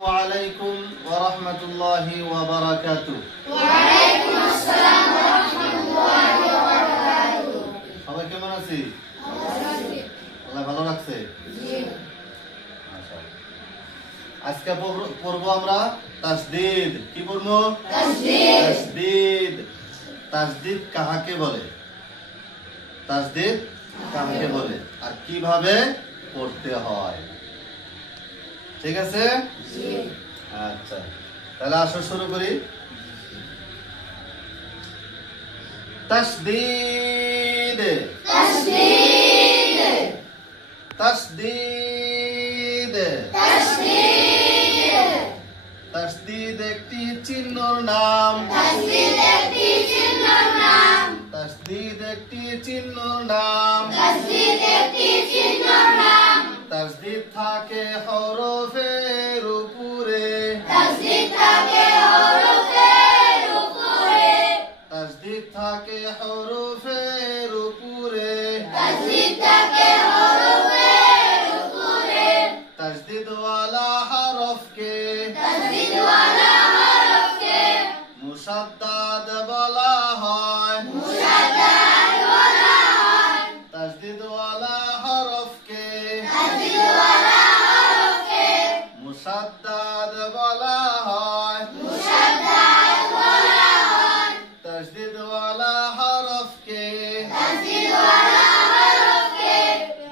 ওয়ালাইকুম ওয়া রাহমাতুল্লাহি ওয়া বারাকাতুহু। ওয়ালাইকুম আসসালাম ওয়া রাহমাতুল্লাহি ওয়া বারাকাতুহু। সবাই কেমন আছি? আল্লাহ ভালো রাখছে? জি। মাশাআল্লাহ। আজকে পড়ব আমরা তাসদীদ। কি পড়ব? তাসদীদ। তাসদীদ। তাসদীদ কাকে বলে? তাসদীদ কাকে বলে আর কিভাবে পড়তে হয়? ঠিক আছে? জি। আচ্ছা, তাহলে আসো শুরু করি। তাসদীদ। তাসদীদ। তাসদীদ। তাসদীদ। তাসদীদ একটি চিহ্নর নাম। তাসদীদ একটি চিহ্নর নাম। তাসদীদ একটি চিহ্নর নাম। তাসদীদ একটি চিহ্নর নাম। তাসদীদ থাকে হরফের উপরে। তাসদীদ থাকে হরফের উপরে। তাসদীদ থাকে হরফের উপরে। তাসদীদ থাকে হরফের উপরে। তাসদীদওয়ালা হরফকে তাসদীদওয়ালা হরফকে মুসাদ্দাদ বলা হয়। মুসাদ্দাদ বলা হয়। তাসদীদওয়ালা হরফকে তাসদীদওয়ালা হরফকে মুসাদ্দাদ বলা হয়। মুসাদ্দাদ বলা হয়। তাসদীদওয়ালা হরফকে তাসদীদওয়ালা হরফকে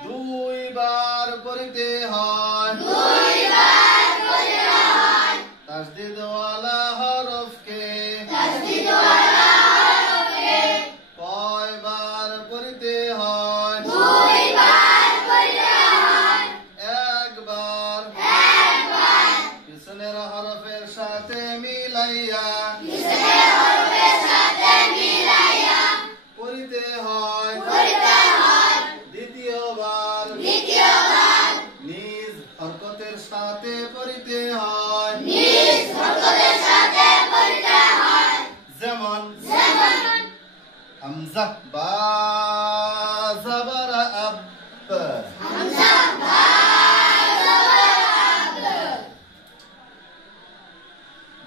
দুইবার পড়তে হয়। দুইবার পড়তে হয়। তাসদীদওয়ালা হরফকে তাসদীদওয়ালা হরফকে কয়বার পড়তে হয়? দুইবার পড়তে হয়। একবার। একবার পিছনের হরফের সাথে মিলাইয়া পিছনের হরফের সাথে মিলাইয়া পড়তে হয়। পড়তে হয়। দ্বিতীয়বার দ্বিতীয়বার নিজ হরকতের সাথে পড়তে হয়। নিজ হরকতের সাথে পড়তে হয়। যেমন যেমন হামজা বা জাবার আব। হামজা বা জবর আব।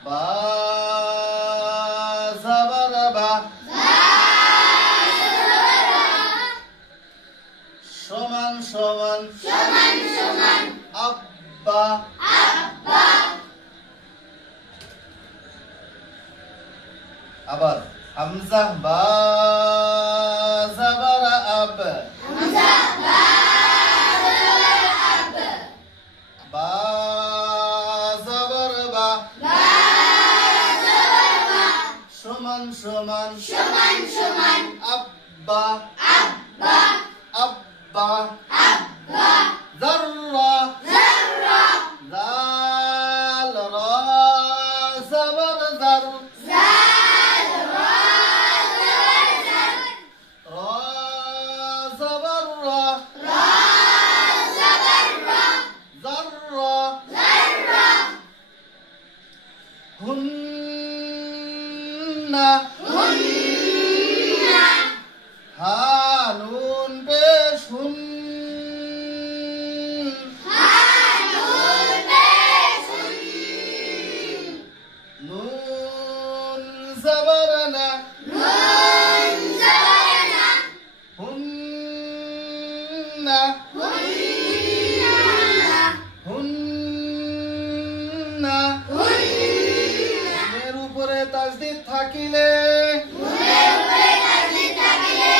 বা জাবার বা বা জবর বা। সমান সমান সমান সমান আব্বা। আব্বা। আবার হামজা বা জাবার আব। হামজা বা জবর আব। বা জাবার বা বা জবর বা। সমান সমান সমান সমান আব্বা। আব্বা। আব্বা। আব্বা। যাররা যাররা জাল রা জাবার জার। জাল রা জবর জার। রা জাবার রা রা জবর রা। যাররা যাররা হুন্না হুন্না হা নুন পেশ হুন। হানুন পেশ হুন। নুন জাবার না নুন জবর না। হুন্না হুন্না হুন্না। হুন্না এর উপরে তাসদীদ থাকিলে নুনের উপরে তাসদীদ থাকিলে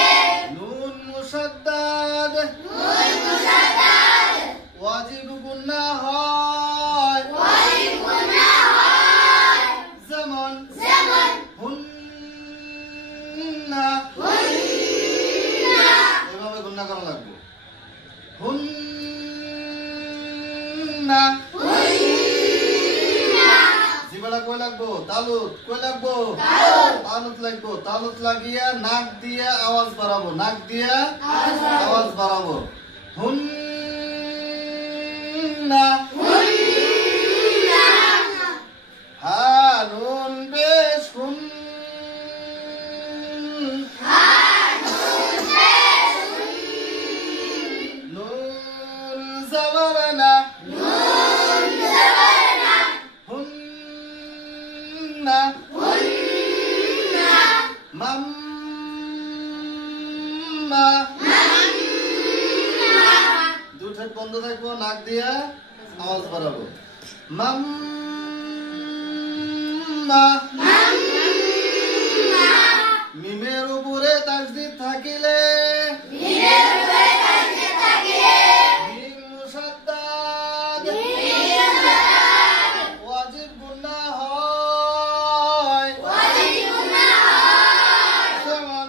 নুন মুসাদ্দাদ নুন মুসাদ্দাদ ওয়াজিব গুন্না হয়। ওয়াজিব গুনাহ হয়। যেমন যেমন হুন্না। হুন্না এভাবে গুন্না করা লাগবে। হুন্না। হুন্না জিবালা কই লাগবো? তালুত কই লাগবো? তালুত। তালুত লাগবো। তালুত লাগিয়া নাক দিয়ে আওয়াজ বাড়াবো। নাক দিয়ে আওয়াজ বাড়াবো। আওয়াজ বাড়াবো। হুন্না। হুন্না হা নুন পেশ হুন। হানুন পেশ হুন। নুন জাবার না নুন জবর না। নাক দিয়া আওয়াজ বাড়াবো মাম্মা মিমের উপরে তাসদীদ থাকিলে মিম মুসাদ্দাদ ওয়াজিব গুনাহ হয় যেমন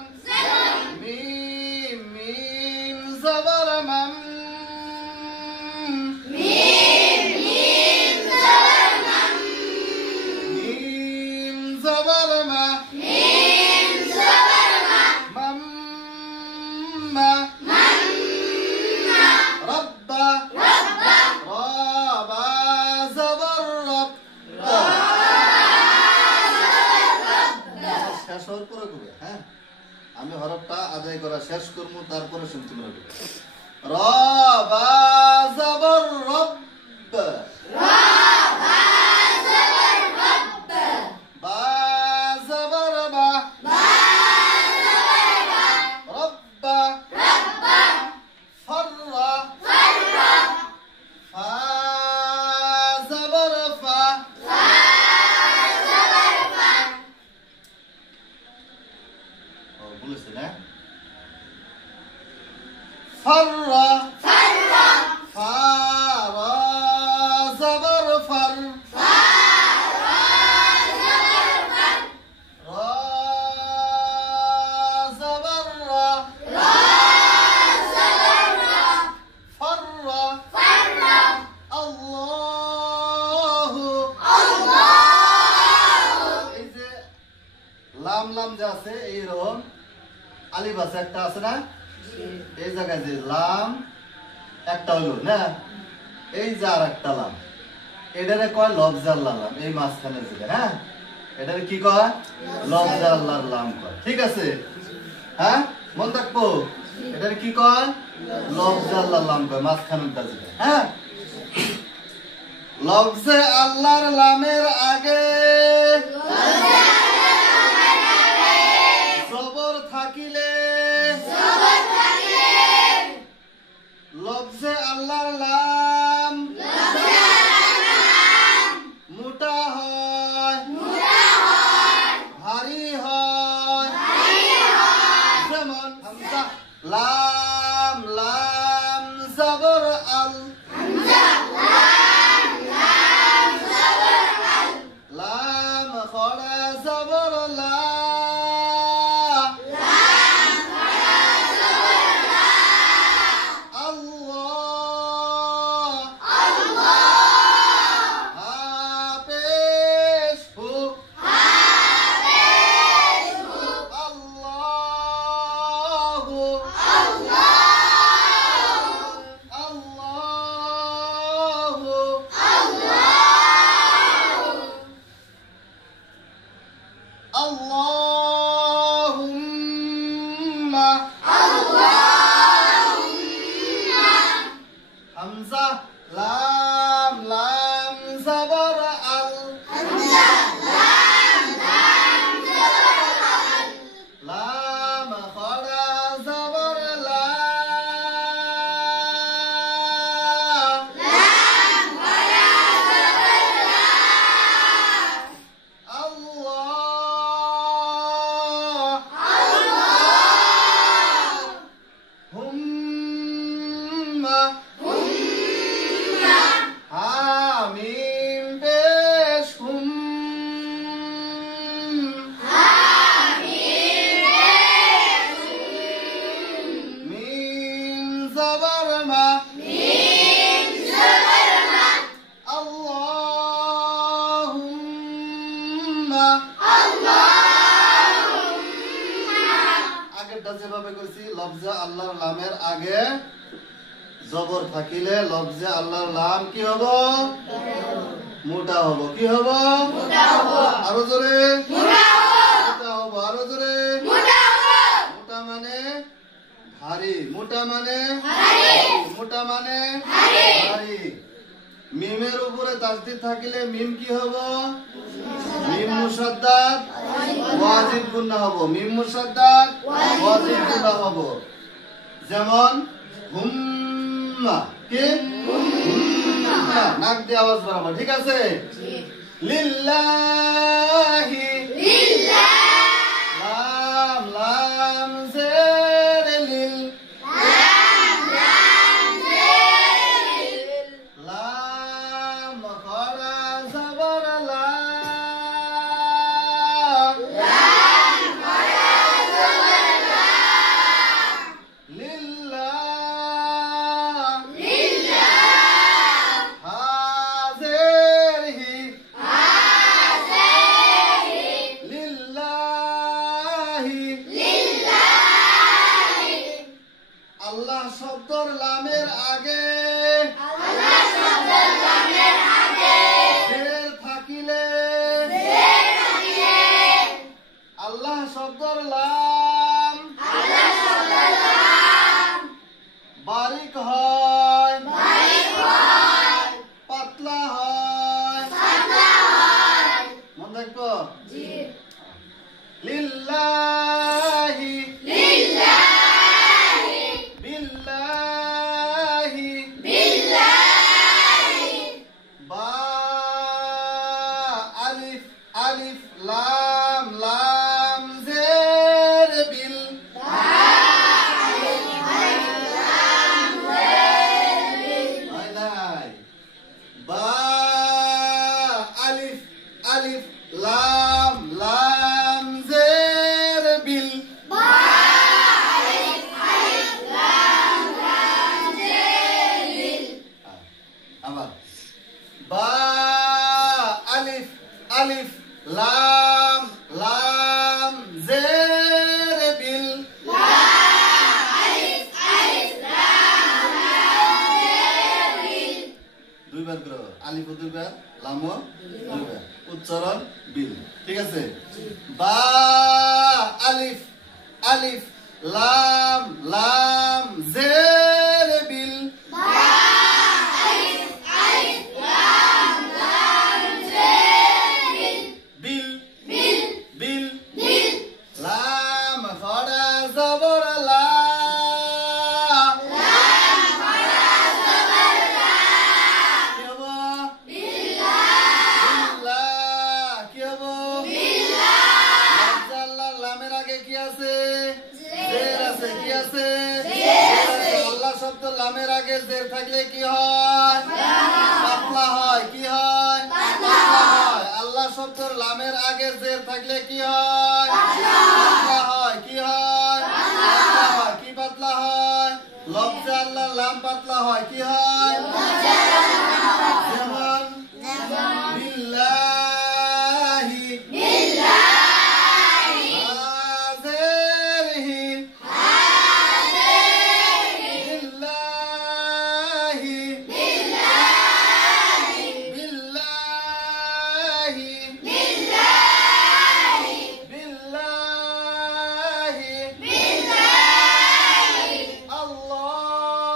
মিম মিম জবর মাম মিম জবর মা মাম্মা রব্বা রবা জবর রব শেষ হওয়ার পরে করবে হ্যাঁ আমি হরফটা আদায় করা শেষ করবো তারপরে শুনতে পারবে রবা জবর রব বা জবর বা রব্বা فرّ فا زبر فا বলেছে না فرّ فا را زبر فر را زبر را فر الله এই যে লাম লাম যে আছে এইরকম আলিফ আছে একটা আছে না এই জায়গায় যে লাম একটা হলো না এই যে আর একটা লাম এটারে কয় লফজাল্লাহ লাম এই মাঝখানে যে হ্যাঁ এটারে কি কয় লফজাল্লাহ লাম কয় ঠিক আছে হ্যাঁ মন রাখবো এটারে কি কয় লফজাল্লাহ লাম কয় মাঝখানেরটা যে হ্যাঁ লফজে আল্লাহর লামের আগে জবর থাকিলে লফজে আল্লাহর লাম মোটা হয় ভারী হয় যেমন হামজা লাম লাম জবর আল লাম খড়া জবর লা হামজা লাম লাম জবর আল লাম খড়া জবর লা হামিম পেশ হুম মিম জবর মা আল্লাহুম্মা আগেরটা যেভাবে কইছি লফজে আল্লাহর নামের আগে জবর থাকিলে লফজে আল্লাহর নাম কি হবো মোটা হবো কি হবো আরো জোরে মোটা হবো আরো জোরে মোটা মানে ভারী মোটা মানে ভারী মিমের উপরে তাসদীদ থাকিলে মিম কি হবো মিম মুসাদ্দাদ ওয়াজিব গুনাহ হবো মিম মুসাদ্দাদ ওয়াজিব গুনাহ হবো যেমন হুম্মা কি না, নাক দিয়ে আওয়াজ বাড়াবো, ঠিক আছে? লিল্লাহি লাম লাম জের লিল লাম খরা জবর লা আল্লাহ শব্দর লামের আগে জের থাকিলে আল্লাহ শব্দর লাম বারিক হয় পাতলা হয় মন দেখো লিল্লাহি আলিফ আলিফ লাম লাম জের বিল বা আলিফ আলিফ লাম লাম জের বিল আবার বা আলিফ আলিফ লাম লাম জের বিল দুইবার করো, আলিফ দুইবার লাম দুইবার, উচ্চারণ বিল, ঠিক আছে? বা আলিফ আলিফ লাম লাম জের বিল বিল বিল লাম খরা জবর লা কি হবো? বিল্লাহ। কি হবো? আল্লাহর লামের আগে কি আছে? জের আছে। কি আছে? জের আছে। আল্লাহ শব্দ লামের আগে জের থাকলে কি হয়? পাতলা হয়। কি হয়? পাতলা হয়। আল্লাহ শব্দের লামের আগে জের থাকলে কি হয়? পাতলা হয়। কি হয়? পাতলা হয়। কি পাতলা হয়? লফজে আল্লাহর লাম পাতলা হয়। কি হয়? যেমন বিল্লাহি হাযিহি বিল্লাহি বিল্লাহি বিল্লাহি আল্লাহু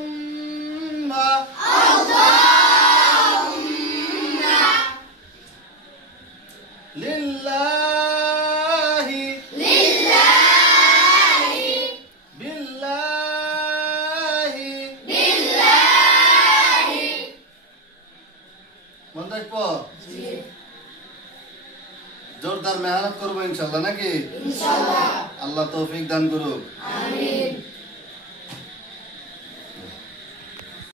আল্লাহুম্মা লিল্লাহি বিল্লাহি মন দেখবো, জোরদার মেহনত করবো ইনশাল্লাহ, নাকি? আল্লাহ তৌফিক দান করুক।